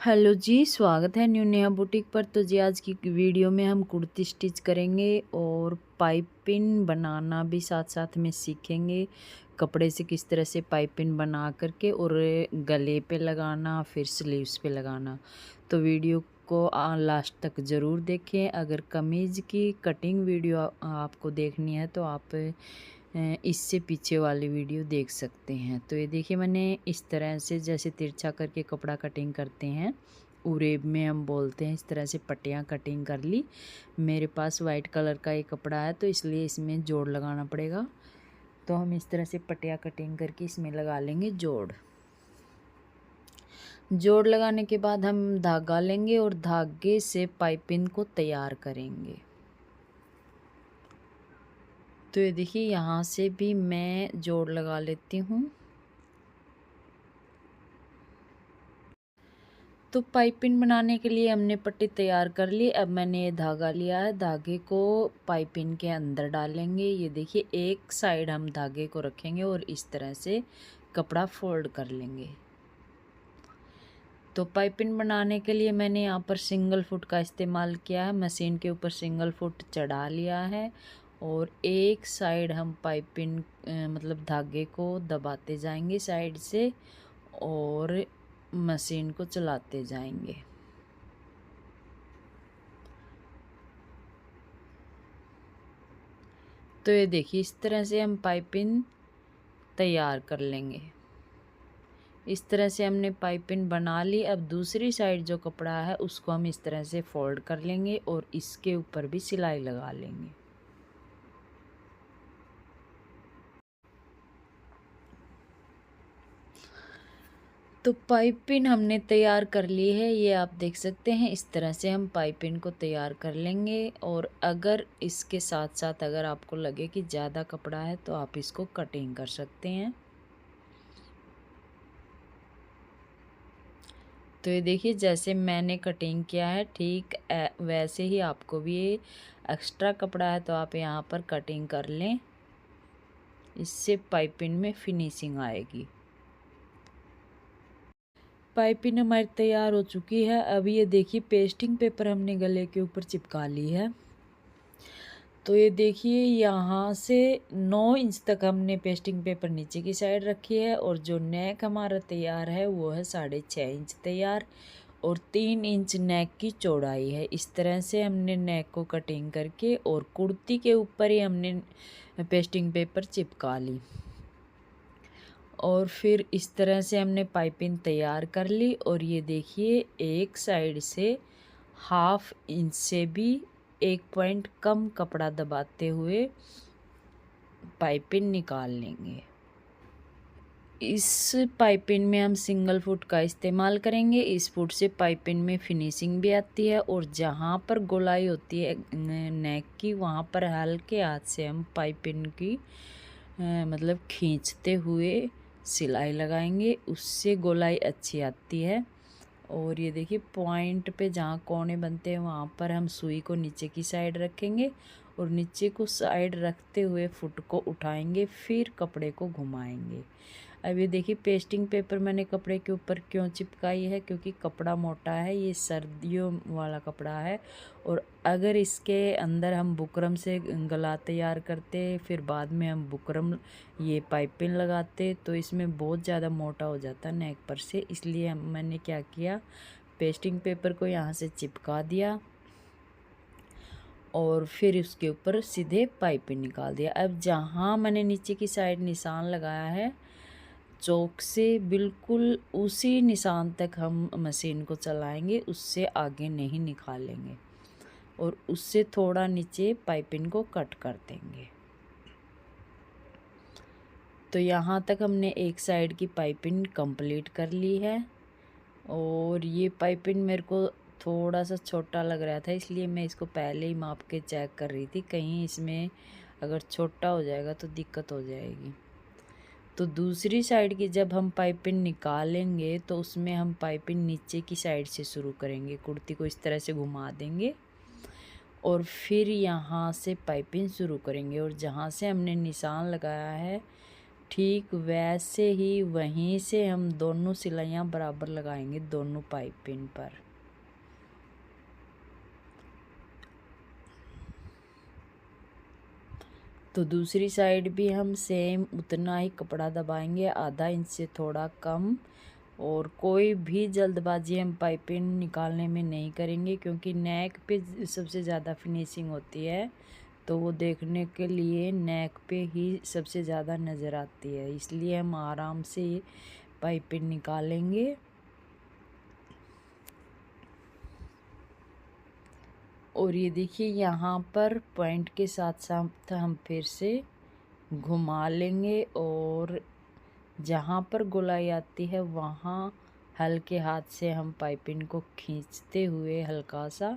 Hello जी, स्वागत है new Neha boutique पर। तो जी आज की वीडियो में हम कुर्ती स्टिच करेंगे और पाइपिंग बनाना भी साथ साथ में सीखेंगे। कपड़े से किस तरह से पाइपिंग बना करके और गले पे लगाना, फिर स्लीव्स पे लगाना। तो वीडियो को लास्ट तक ज़रूर देखें। अगर कमीज़ की कटिंग वीडियो आपको देखनी है तो आप इससे पीछे वाली वीडियो देख सकते हैं। तो ये देखिए मैंने इस तरह से जैसे तिरछा करके कपड़ा कटिंग करते हैं, उरेब में हम बोलते हैं, इस तरह से पट्टियाँ कटिंग कर ली। मेरे पास वाइट कलर का ये कपड़ा है तो इसलिए इसमें जोड़ लगाना पड़ेगा। तो हम इस तरह से पट्टियाँ कटिंग करके इसमें लगा लेंगे जोड़। जोड़ लगाने के बाद हम धागा लेंगे और धागे से पाइपिंग को तैयार करेंगे। तो ये देखिए यहाँ से भी मैं जोड़ लगा लेती हूँ। तो पाइपिंग बनाने के लिए हमने पट्टी तैयार कर ली। अब मैंने ये धागा लिया है, धागे को पाइपिंग के अंदर डालेंगे। ये देखिए एक साइड हम धागे को रखेंगे और इस तरह से कपड़ा फोल्ड कर लेंगे। तो पाइपिंग बनाने के लिए मैंने यहाँ पर सिंगल फुट का इस्तेमाल किया है। मशीन के ऊपर सिंगल फुट चढ़ा लिया है और एक साइड हम पाइपिंग मतलब धागे को दबाते जाएंगे साइड से और मशीन को चलाते जाएंगे। तो ये देखिए इस तरह से हम पाइपिंग तैयार कर लेंगे। इस तरह से हमने पाइपिंग बना ली। अब दूसरी साइड जो कपड़ा है उसको हम इस तरह से फोल्ड कर लेंगे और इसके ऊपर भी सिलाई लगा लेंगे। तो पाइपिंग हमने तैयार कर ली है, ये आप देख सकते हैं। इस तरह से हम पाइपिंग को तैयार कर लेंगे और अगर इसके साथ साथ अगर आपको लगे कि ज़्यादा कपड़ा है तो आप इसको कटिंग कर सकते हैं। तो ये देखिए जैसे मैंने कटिंग किया है ठीक वैसे ही आपको भी एक्स्ट्रा कपड़ा है तो आप यहाँ पर कटिंग कर लें, इससे पाइपिंग में फिनिशिंग आएगी। पाइपिंग हमारी तैयार हो चुकी है। अब ये देखिए पेस्टिंग पेपर हमने गले के ऊपर चिपका ली है। तो ये देखिए यहाँ से 9 इंच तक हमने पेस्टिंग पेपर नीचे की साइड रखी है और जो नेक हमारा तैयार है वो है 6.5 इंच तैयार और 3 इंच नेक की चौड़ाई है। इस तरह से हमने नेक को कटिंग करके और कुर्ती के ऊपर ही हमने पेस्टिंग पेपर चिपका ली और फिर इस तरह से हमने पाइपिंग तैयार कर ली। और ये देखिए एक साइड से 1/2 इंच से भी 1 पॉइंट कम कपड़ा दबाते हुए पाइपिंग निकाल लेंगे। इस पाइपिंग में हम सिंगल फुट का इस्तेमाल करेंगे। इस फुट से पाइपिंग में फिनिशिंग भी आती है और जहाँ पर गोलाई होती है नेक की वहाँ पर हल्के हाथ से हम पाइपिंग की मतलब खींचते हुए सिलाई लगाएंगे, उससे गोलाई अच्छी आती है। और ये देखिए पॉइंट पे जहाँ कोने बनते हैं वहाँ पर हम सुई को नीचे की साइड रखेंगे और नीचे को साइड रखते हुए फुट को उठाएंगे, फिर कपड़े को घुमाएंगे। अब ये देखिए पेस्टिंग पेपर मैंने कपड़े के ऊपर क्यों चिपकाई है, क्योंकि कपड़ा मोटा है, ये सर्दियों वाला कपड़ा है। और अगर इसके अंदर हम बुकरम से गला तैयार करते फिर बाद में हम बुकरम ये पाइपिंग लगाते तो इसमें बहुत ज़्यादा मोटा हो जाता नेक पर से। इसलिए मैंने क्या किया, पेस्टिंग पेपर को यहाँ से चिपका दिया और फिर उसके ऊपर सीधे पाइपिंग निकाल दिया। अब जहाँ मैंने नीचे की साइड निशान लगाया है चौक से बिल्कुल उसी निशान तक हम मशीन को चलाएंगे, उससे आगे नहीं निकालेंगे और उससे थोड़ा नीचे पाइपिंग को कट कर देंगे। तो यहाँ तक हमने एक साइड की पाइपिंग कंप्लीट कर ली है और ये पाइपिंग मेरे को थोड़ा सा छोटा लग रहा था, इसलिए मैं इसको पहले ही माप के चेक कर रही थी, कहीं इसमें अगर छोटा हो जाएगा तो दिक्कत हो जाएगी। तो दूसरी साइड की जब हम पाइपिंग निकालेंगे तो उसमें हम पाइपिंग नीचे की साइड से शुरू करेंगे, कुर्ती को इस तरह से घुमा देंगे और फिर यहाँ से पाइपिंग शुरू करेंगे और जहाँ से हमने निशान लगाया है ठीक वैसे ही वहीं से हम दोनों सिलाइयाँ बराबर लगाएंगे दोनों पाइपिंग पर। तो दूसरी साइड भी हम सेम उतना ही कपड़ा दबाएंगे, आधा इंच से थोड़ा कम। और कोई भी जल्दबाजी हम पाइपिंग निकालने में नहीं करेंगे, क्योंकि नेक पे सबसे ज़्यादा फिनिशिंग होती है, तो वो देखने के लिए नेक पे ही सबसे ज़्यादा नज़र आती है, इसलिए हम आराम से पाइपिंग निकालेंगे। और ये देखिए यहाँ पर पॉइंट के साथ साथ हम फिर से घुमा लेंगे, और जहाँ पर गोलाई आती है वहाँ हल्के हाथ से हम पाइपिंग को खींचते हुए हल्का सा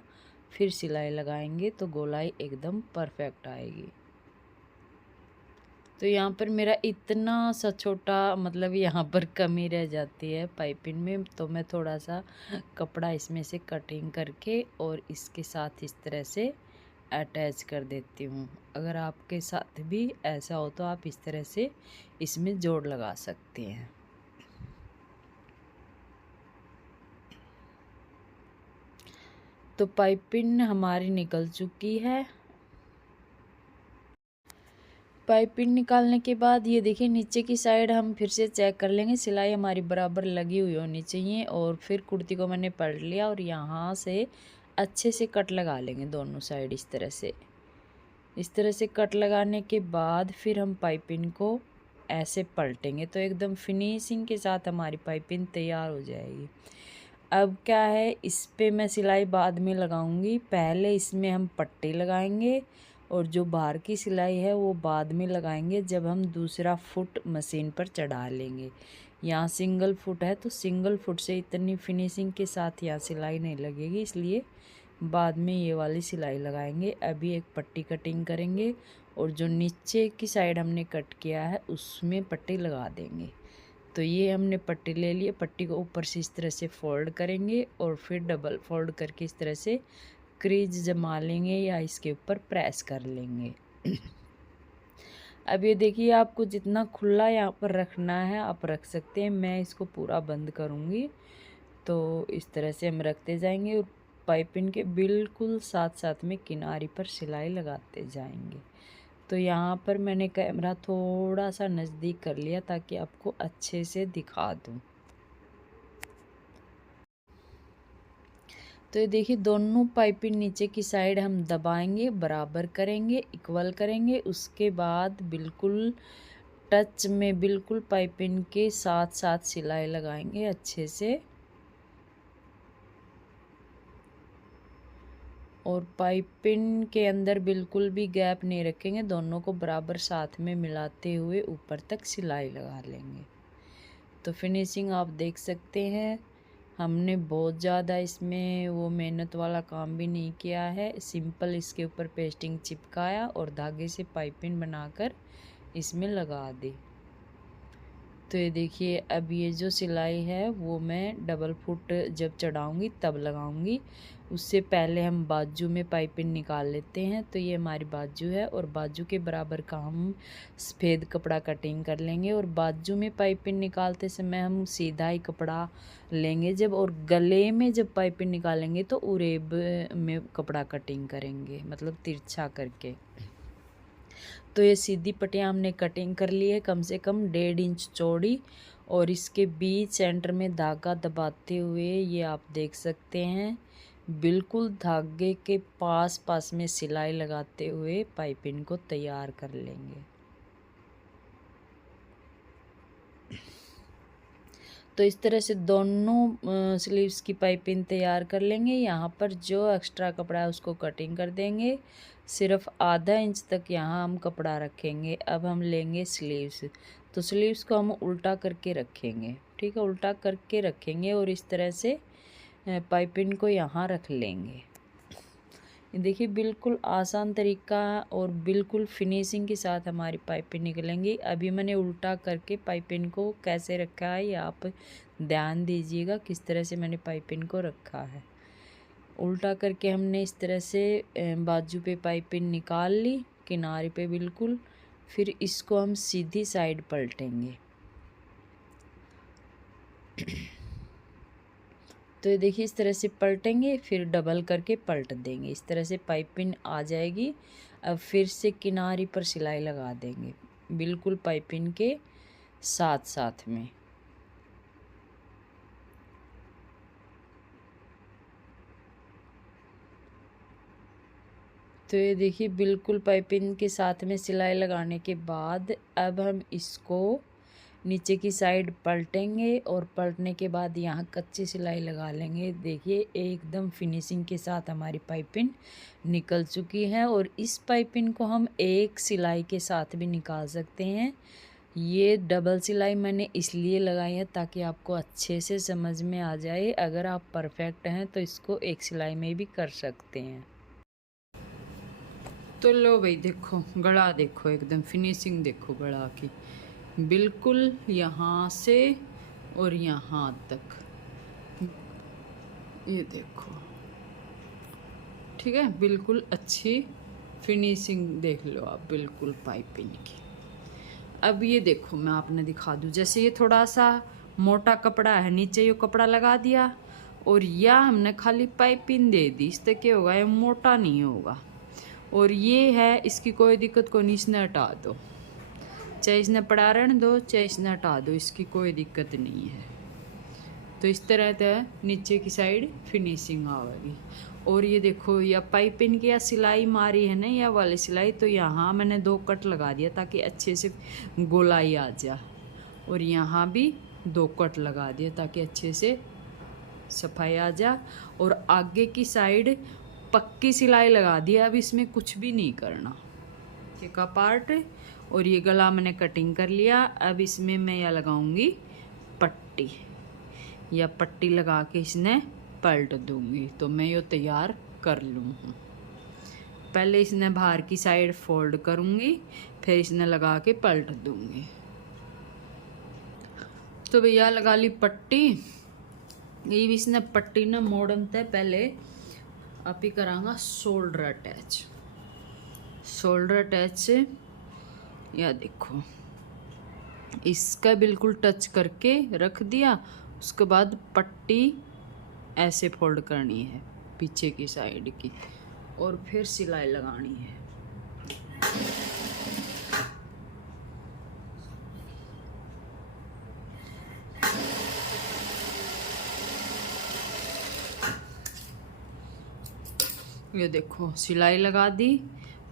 फिर सिलाई लगाएंगे, तो गोलाई एकदम परफेक्ट आएगी। तो यहाँ पर मेरा इतना सा छोटा मतलब यहाँ पर कमी रह जाती है पाइपिंग में, तो मैं थोड़ा सा कपड़ा इसमें से कटिंग करके और इसके साथ इस तरह से अटैच कर देती हूँ। अगर आपके साथ भी ऐसा हो तो आप इस तरह से इसमें जोड़ लगा सकते हैं। तो पाइपिंग हमारी निकल चुकी है। पाइपिंग निकालने के बाद ये देखिए नीचे की साइड हम फिर से चेक कर लेंगे, सिलाई हमारी बराबर लगी हुई होनी चाहिए। और फिर कुर्ती को मैंने पलट लिया और यहाँ से अच्छे से कट लगा लेंगे दोनों साइड इस तरह से। इस तरह से कट लगाने के बाद फिर हम पाइपिंग को ऐसे पलटेंगे, तो एकदम फिनिशिंग के साथ हमारी पाइपिंग तैयार हो जाएगी। अब क्या है, इस पे मैं सिलाई बाद में लगाऊंगी, पहले इसमें हम पट्टी लगाएंगे और जो बाहर की सिलाई है वो बाद में लगाएंगे जब हम दूसरा फुट मशीन पर चढ़ा लेंगे। यहाँ सिंगल फुट है तो सिंगल फुट से इतनी फिनिशिंग के साथ यहाँ सिलाई नहीं लगेगी, इसलिए बाद में ये वाली सिलाई लगाएंगे। अभी एक पट्टी कटिंग करेंगे और जो नीचे की साइड हमने कट किया है उसमें पट्टी लगा देंगे। तो ये हमने पट्टी ले ली, पट्टी को ऊपर से इस तरह से फोल्ड करेंगे और फिर डबल फोल्ड करके इस तरह से क्रीज जमा लेंगे या इसके ऊपर प्रेस कर लेंगे। अब ये देखिए आपको जितना खुला यहाँ पर रखना है आप रख सकते हैं, मैं इसको पूरा बंद करूँगी। तो इस तरह से हम रखते जाएंगे और पाइपिंग के बिल्कुल साथ साथ में किनारे पर सिलाई लगाते जाएंगे। तो यहाँ पर मैंने कैमरा थोड़ा सा नज़दीक कर लिया ताकि आपको अच्छे से दिखा दूँ। तो ये देखिए दोनों पाइपिंग नीचे की साइड हम दबाएंगे, बराबर करेंगे, इक्वल करेंगे। उसके बाद बिल्कुल टच में बिल्कुल पाइपिंग के साथ साथ सिलाई लगाएंगे अच्छे से। और पाइपिंग के अंदर बिल्कुल भी गैप नहीं रखेंगे, दोनों को बराबर साथ में मिलाते हुए ऊपर तक सिलाई लगा लेंगे। तो फिनिशिंग आप देख सकते हैं, हमने बहुत ज़्यादा इसमें वो मेहनत वाला काम भी नहीं किया है, सिंपल इसके ऊपर पेस्टिंग चिपकाया और धागे से पाइपिंग बनाकर इसमें लगा दी। तो ये देखिए अब ये जो सिलाई है वो मैं डबल फुट जब चढ़ाऊँगी तब लगाऊँगी, उससे पहले हम बाजू में पाइपिंग निकाल लेते हैं। तो ये हमारी बाजू है और बाजू के बराबर का हम सफ़ेद कपड़ा कटिंग कर लेंगे। और बाजू में पाइपिंग निकालते समय हम सीधा ही कपड़ा लेंगे जब, और गले में जब पाइपिंग निकालेंगे तो उरेब में कपड़ा कटिंग करेंगे, मतलब तिरछा करके। तो ये सीधी पट्टियाँ हमने कटिंग कर ली है कम से कम 1.5 इंच चौड़ी, और इसके बीच सेंटर में धागा दबाते हुए ये आप देख सकते हैं बिल्कुल धागे के पास पास में सिलाई लगाते हुए पाइपिंग को तैयार कर लेंगे। तो इस तरह से दोनों स्लीव्स की पाइपिंग तैयार कर लेंगे। यहाँ पर जो एक्स्ट्रा कपड़ा है उसको कटिंग कर देंगे, सिर्फ आधा इंच तक यहाँ हम कपड़ा रखेंगे। अब हम लेंगे स्लीव्स, तो स्लीव्स को हम उल्टा करके रखेंगे, ठीक है, उल्टा करके रखेंगे और इस तरह से पाइपिंग को यहाँ रख लेंगे। देखिए बिल्कुल आसान तरीका और बिल्कुल फिनिशिंग के साथ हमारी पाइपिंग निकलेंगी। अभी मैंने उल्टा करके पाइपिंग को कैसे रखा है ये आप ध्यान दीजिएगा, किस तरह से मैंने पाइपिंग को रखा है। उल्टा करके हमने इस तरह से बाजू पे पाइपिंग निकाल ली, किनारे पे बिल्कुल फिर इसको हम सीधी साइड पलटेंगे। तो ये देखिए इस तरह से पलटेंगे, फिर डबल करके पलट देंगे। इस तरह से पाइपिंग आ जाएगी। अब फिर से किनारे पर सिलाई लगा देंगे, बिल्कुल पाइपिंग के साथ साथ में। तो ये देखिए बिल्कुल पाइपिंग के साथ में सिलाई लगाने के बाद अब हम इसको नीचे की साइड पलटेंगे और पलटने के बाद यहाँ कच्ची सिलाई लगा लेंगे। देखिए एकदम फिनिशिंग के साथ हमारी पाइपिंग निकल चुकी है। और इस पाइपिंग को हम एक सिलाई के साथ भी निकाल सकते हैं। ये डबल सिलाई मैंने इसलिए लगाई है ताकि आपको अच्छे से समझ में आ जाए। अगर आप परफेक्ट हैं तो इसको एक सिलाई में भी कर सकते हैं। तो लो भाई देखो गला, देखो एकदम फिनिशिंग देखो गला की, बिल्कुल यहाँ से और यहाँ तक, ये देखो ठीक है, बिल्कुल अच्छी फिनिशिंग देख लो आप बिल्कुल पाइपिंग की। अब ये देखो मैं आपने दिखा दूँ, जैसे ये थोड़ा सा मोटा कपड़ा है, नीचे ये कपड़ा लगा दिया और या हमने खाली पाइपिंग दे दी, इससे क्या होगा, ये मोटा नहीं होगा। और ये है, इसकी कोई दिक्कत को नहीं, इसने हटा दो, चाहे इसने पड़ा रहने दो, चाहे इसने हटा दो, इसकी कोई दिक्कत नहीं है। तो इस तरह से नीचे की साइड फिनिशिंग आएगी। और ये देखो या पाइपिंग की या सिलाई मारी है ना, या वाली सिलाई, तो यहाँ मैंने 2 कट लगा दिया ताकि अच्छे से गोलाई आ जाए। और यहाँ भी 2 कट लगा दिया ताकि अच्छे से सफाई आ जाए। और आगे की साइड पक्की सिलाई लगा दी। अब इसमें कुछ भी नहीं करना, ये का पार्ट। और ये गला मैंने कटिंग कर लिया। अब इसमें मैं यह लगाऊंगी पट्टी, या पट्टी लगा के इसने पलट दूंगी। तो मैं ये तैयार कर लूँ। पहले इसने बाहर की साइड फोल्ड करूंगी, फिर इसने लगा के पलट दूंगी। तो भैया लगा ली पट्टी। ये इसने पट्टी ने मोड़न ते पहले आप ही करांगा शोल्डर अटैच। शोल्डर अटैच से या देखो इसका बिल्कुल टच करके रख दिया। उसके बाद पट्टी ऐसे फोल्ड करनी है पीछे की साइड की, और फिर सिलाई लगानी है। ये देखो सिलाई लगा दी,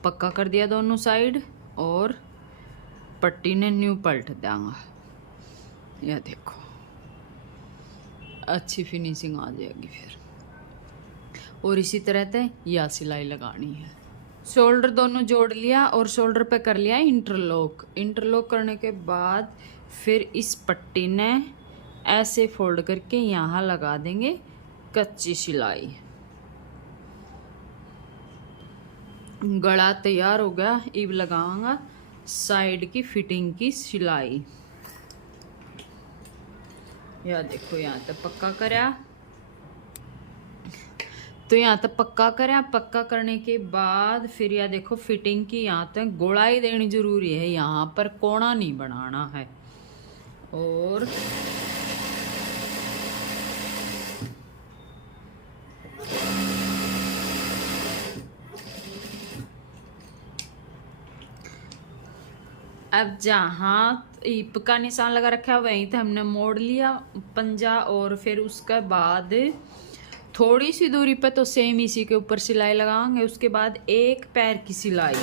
पक्का कर दिया दोनों साइड, और पट्टी ने न्यू पलट देंगा। यह देखो अच्छी फिनिशिंग आ जाएगी फिर। और इसी तरह से यह सिलाई लगानी है। शोल्डर दोनों जोड़ लिया और शोल्डर पे कर लिया इंटरलॉक। इंटरलॉक करने के बाद फिर इस पट्टी ने ऐसे फोल्ड करके यहाँ लगा देंगे कच्ची सिलाई। गला तैयार हो गया। अब लगाऊंगा साइड की फिटिंग की सिलाई। यह देखो यहाँ तक पक्का करा। तो यहाँ तक पक्का करा। पक्का करने के बाद फिर यह देखो फिटिंग की यहाँ तक गोलाई देनी जरूरी है, यहाँ पर कोना नहीं बनाना है। और अब जहाँ ईप का निशान लगा रखा है वहीं तो हमने मोड़ लिया पंजा। और फिर उसके बाद थोड़ी सी दूरी पे तो सेम इसी के ऊपर सिलाई लगाएंगे। उसके बाद एक पैर की सिलाई,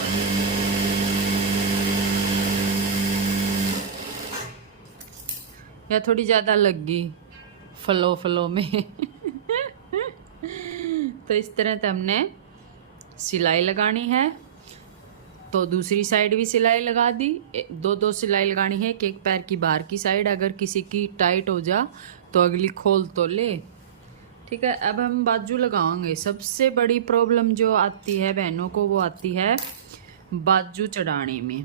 या थोड़ी ज़्यादा लग गई फ्लो में तो इस तरह से हमने सिलाई लगानी है। तो दूसरी साइड भी सिलाई लगा दी। 2 सिलाई लगानी है, एक पैर की बाहर की साइड। अगर किसी की टाइट हो जा तो अगली खोल तो ले, ठीक है। अब हम बाजू लगाएंगे। सबसे बड़ी प्रॉब्लम जो आती है बहनों को, वो आती है बाजू चढ़ाने में।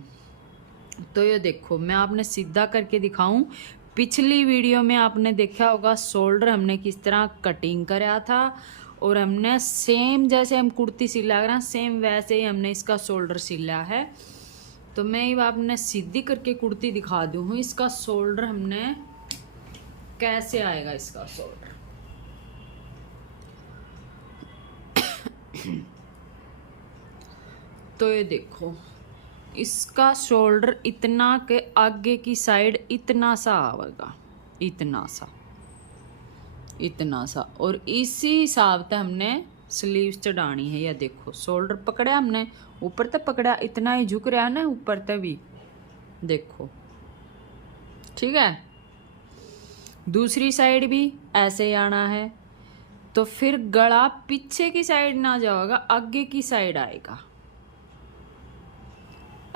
तो ये देखो मैं आपने सीधा करके दिखाऊं। पिछली वीडियो में आपने देखा होगा शोल्डर हमने किस तरह कटिंग करा था, और हमने सेम जैसे हम कुर्ती सिला रहे हैं सेम वैसे ही हमने इसका शोल्डर सिला है। तो मैं ये आपने सीधी करके कुर्ती दिखा दूँ हूँ। इसका शोल्डर हमने कैसे आएगा, इसका शोल्डर तो ये देखो, इसका शोल्डर इतना के आगे की साइड इतना सा आवेगा, इतना सा, इतना सा। और इसी हिसाब से हमने स्लीव्स चढ़ानी है। या देखो शोल्डर पकड़ा हमने, ऊपर तक पकड़ा, इतना ही झुक रहा है ना ऊपर तक भी, देखो ठीक है। दूसरी साइड भी ऐसे ही आना है। तो फिर गला पीछे की साइड ना जाएगा, आगे की साइड आएगा।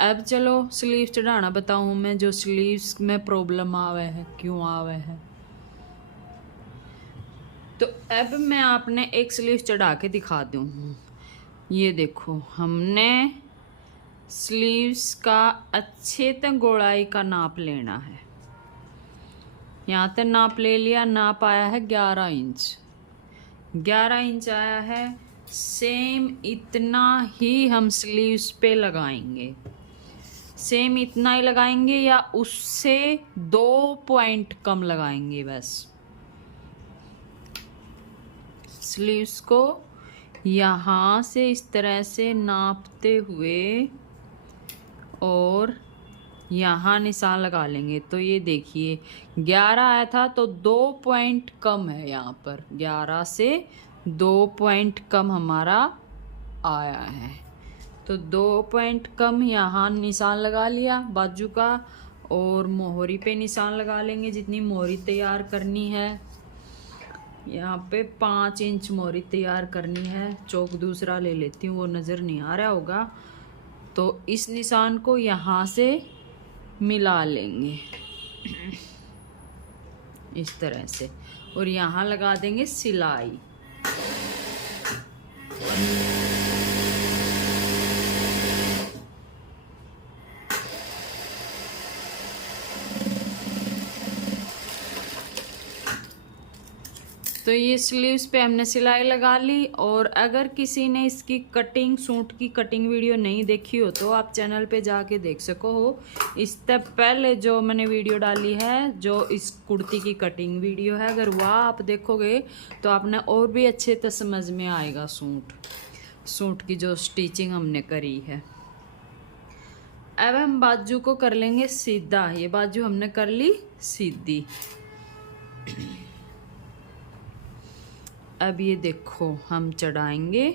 अब चलो स्लीव्स चढ़ाना बताऊं मैं, जो स्लीव्स में प्रॉब्लम आवे है, क्यों आवे है। तो अब मैं आपने एक स्लीव चढ़ा के दिखा दूँ। ये देखो, हमने स्लीव्स का अच्छे तक गोलाई का नाप लेना है। यहाँ तक नाप ले लिया, नाप आया है 11 इंच, 11 इंच आया है। सेम इतना ही हम स्लीव्स पे लगाएंगे, सेम इतना ही लगाएंगे या उससे 2 पॉइंट कम लगाएंगे बस। स्लीव्स को यहाँ से इस तरह से नापते हुए और यहाँ निशान लगा लेंगे। तो ये देखिए 11 आया था तो 2 पॉइंट कम है, यहाँ पर 11 से 2 पॉइंट कम हमारा आया है। तो 2 पॉइंट कम यहाँ निशान लगा लिया बाजू का, और मोहरी पे निशान लगा लेंगे जितनी मोहरी तैयार करनी है। यहाँ पे 5 इंच मोहरी तैयार करनी है। चौक दूसरा ले लेती हूँ, वो नज़र नहीं आ रहा होगा। तो इस निशान को यहाँ से मिला लेंगे इस तरह से, और यहाँ लगा देंगे सिलाई। तो ये स्लीव्स पे हमने सिलाई लगा ली। और अगर किसी ने इसकी कटिंग, सूट की कटिंग वीडियो नहीं देखी हो तो आप चैनल पे जाके देख सको हो। इससे पहले जो मैंने वीडियो डाली है, जो इस कुर्ती की कटिंग वीडियो है, अगर वह आप देखोगे तो आपने और भी अच्छे से समझ में आएगा सूट की जो स्टिचिंग हमने करी है। अब हम बाजू को कर लेंगे सीधा। ये बाजू हमने कर ली सीधी। अब ये देखो हम चढ़ाएंगे।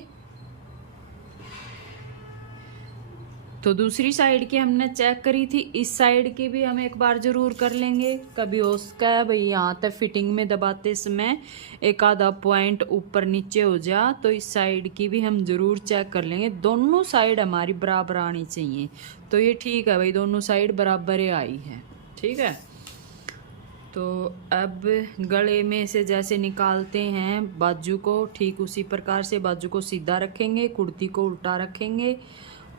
तो दूसरी साइड की हमने चेक करी थी, इस साइड की भी हम एक बार जरूर कर लेंगे। कभी उसका भाई यहाँ तक फिटिंग में दबाते समय एक आधा पॉइंट ऊपर नीचे हो जा, तो इस साइड की भी हम जरूर चेक कर लेंगे। दोनों साइड हमारी बराबर आनी चाहिए। तो ये ठीक है भाई, दोनों साइड बराबर ही आई है, ठीक है। तो अब गले में से जैसे निकालते हैं बाजू को, ठीक उसी प्रकार से बाजू को सीधा रखेंगे, कुर्ती को उल्टा रखेंगे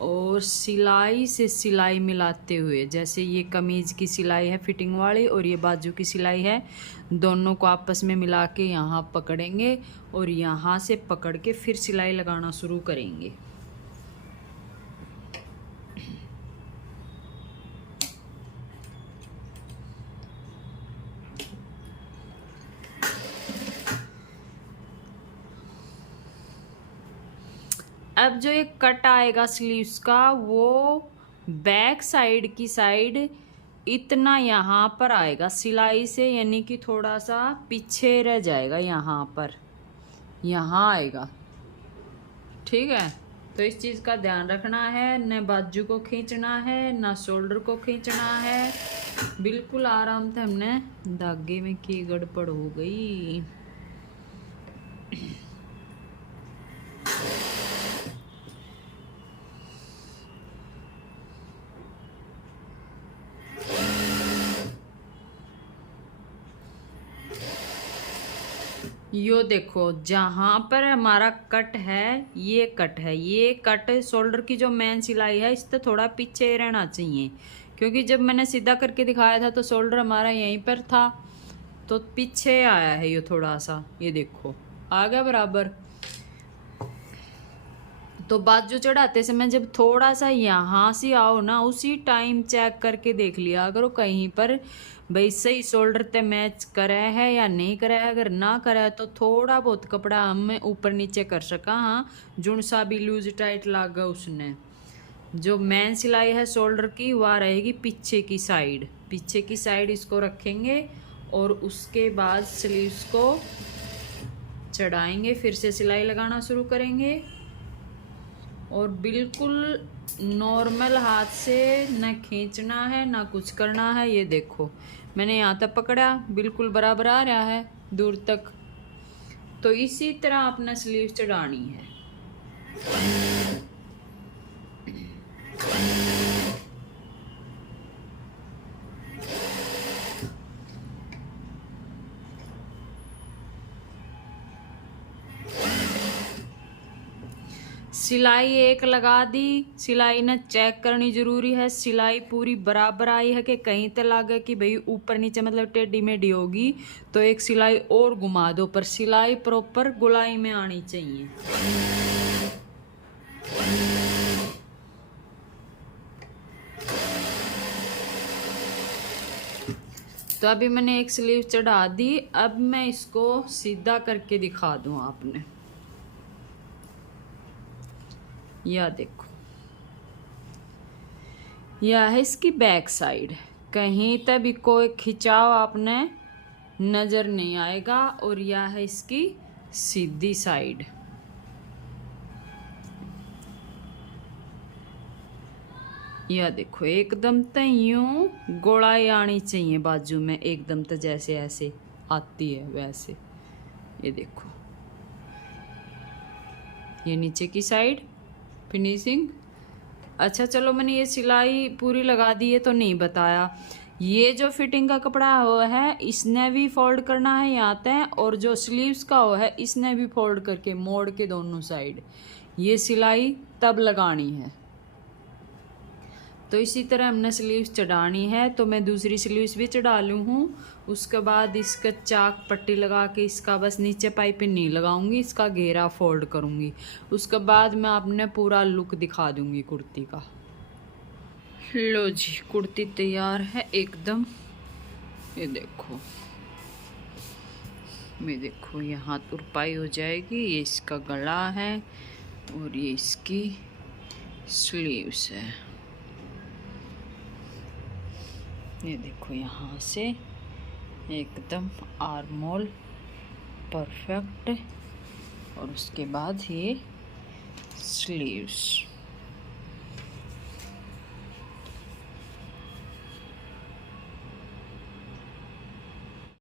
और सिलाई से सिलाई मिलाते हुए, जैसे ये कमीज़ की सिलाई है फिटिंग वाली और ये बाजू की सिलाई है, दोनों को आपस में मिला के यहाँ पकड़ेंगे और यहाँ से पकड़ के फिर सिलाई लगाना शुरू करेंगे। अब जो ये कट आएगा स्लीव्स का, वो बैक साइड की साइड इतना यहाँ पर आएगा सिलाई से, यानी कि थोड़ा सा पीछे रह जाएगा, यहाँ पर यहाँ आएगा, ठीक है। तो इस चीज़ का ध्यान रखना है, न बाजू को खींचना है ना शोल्डर को खींचना है। बिल्कुल आराम से हमने, धागे में की गड़बड़ हो गई। यो देखो जहाँ पर हमारा कट है, ये कट है, ये कट शोल्डर की जो मेन सिलाई है इससे थोड़ा पीछे रहना चाहिए, क्योंकि जब मैंने सीधा करके दिखाया था तो शोल्डर हमारा यहीं पर था, तो पीछे आया है ये थोड़ा सा। ये देखो आ गया बराबर। तो बाजू चढ़ाते समय जब थोड़ा सा यहाँ से आओ ना, उसी टाइम चेक करके देख लिया करो कहीं पर भाई सही शोल्डर ते मैच करे है या नहीं करे है। अगर ना करे तो थोड़ा बहुत कपड़ा हम ऊपर नीचे कर सका। हाँ, जुन सा भी लूज टाइट लागा उसने। जो मेन सिलाई है शोल्डर की वह रहेगी पीछे की साइड, पीछे की साइड इसको रखेंगे और उसके बाद स्लीव्स को चढ़ाएंगे, फिर से सिलाई लगाना शुरू करेंगे और बिल्कुल नॉर्मल हाथ से न खींचना है ना कुछ करना है। ये देखो मैंने यहाँ तक पकड़ा, बिल्कुल बराबर आ रहा है दूर तक। तो इसी तरह अपना स्लीव चढ़ानी है। सिलाई एक लगा दी, सिलाई ने चेक करनी जरूरी है सिलाई पूरी बराबर आई है कि कहीं तो लगे कि भाई ऊपर नीचे मतलब टेढ़ी मेढ़ी होगी तो एक सिलाई और घुमा दो, पर सिलाई प्रॉपर गोलाई में आनी चाहिए। तो अभी मैंने एक स्लीव चढ़ा दी, अब मैं इसको सीधा करके दिखा दूं आपने। यह देखो, यह है इसकी बैक साइड, कहीं तक भी कोई खिंचाव आपने नजर नहीं आएगा। और यह है इसकी सीधी साइड। यह देखो एकदम तो यूं गोलाई आनी चाहिए बाजू में, एकदम तो जैसे ऐसे आती है वैसे। ये देखो, ये नीचे की साइड फिनिशिंग। अच्छा चलो, मैंने ये सिलाई पूरी लगा दी है तो नहीं बताया, ये जो फिटिंग का कपड़ा हो है इसने भी फोल्ड करना है यहाँ तक, और जो स्लीव्स का हो है इसने भी फोल्ड करके मोड़ के दोनों साइड ये सिलाई तब लगानी है। तो इसी तरह हमने स्लीव्स चढ़ानी है। तो मैं दूसरी स्लीव्स भी चढ़ा लूँ हूँ, उसके बाद इसका चाक पट्टी लगा के इसका बस नीचे पाइपिंग नहीं लगाऊंगी, इसका घेरा फोल्ड करूँगी। उसके बाद मैं अपने पूरा लुक दिखा दूँगी कुर्ती का। लो जी, कुर्ती तैयार है एकदम। ये देखो, मैं देखो यहाँ तुरपाई हो जाएगी। ये इसका गला है और ये इसकी स्लीव्स है। ये देखो यहाँ से एकदम आर्मोल परफेक्ट, और उसके बाद ये स्लीव्स।